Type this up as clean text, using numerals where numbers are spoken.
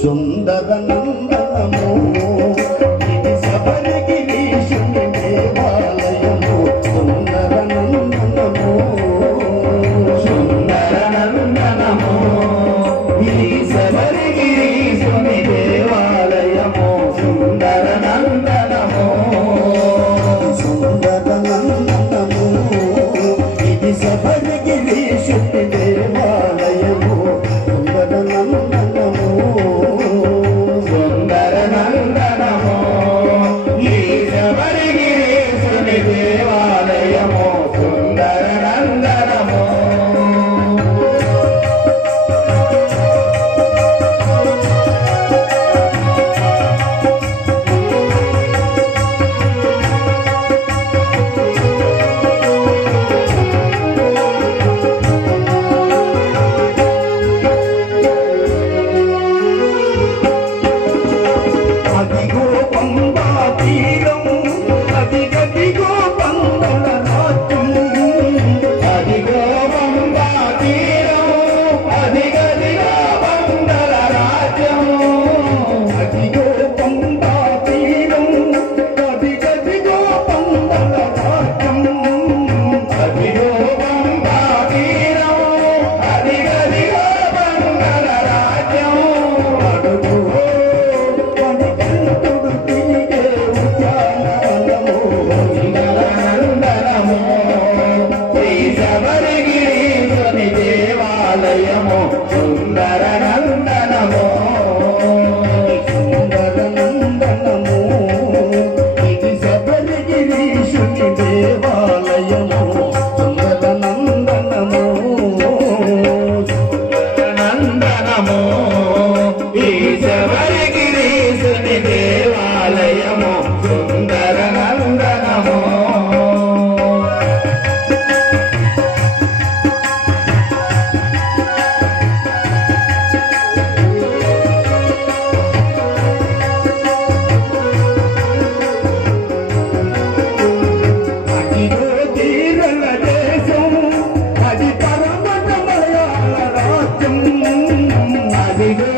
సుందర నందనము ఇది శబరిగిరీశుని దేవాలయము. సుందర నందనము సుందర నందనము ఇది శబరిగిరీశుని దేవాలయము. సుందర నందనము సుందర నందనము ఇది శబరిగిరీశుని దేవాలయము. సుందర నందనము సుందర నందనము ఈ శబరిగిరీశుని దేవాలయము. సుందర నందనము అదిగో పంబా తీరం అదిగదిగో పందల రాజ్యం. అదిగో పంబా తీరం అదిగదిగో పందల రాజ్యం. అదిగో పంబా తీరం అదిగదిగో పందల రాజ్యం. అదిగో పంబా తీరం అదిగదిగో పందల రాజ్యం. అడుగు శబరిగిరీశుని దేవాలయము. సుందర నందనము సుందర నందనము ఇది శబరిగిరీశుని దేవాలయము. సుందర నందనము సుందర నందనము ఈ శబరిగిరీశుని దేవాలయము. సుందర నందనము అదిగో తీరల దేశం అది పరమత మలయాళ రాజ్యం. అదిగో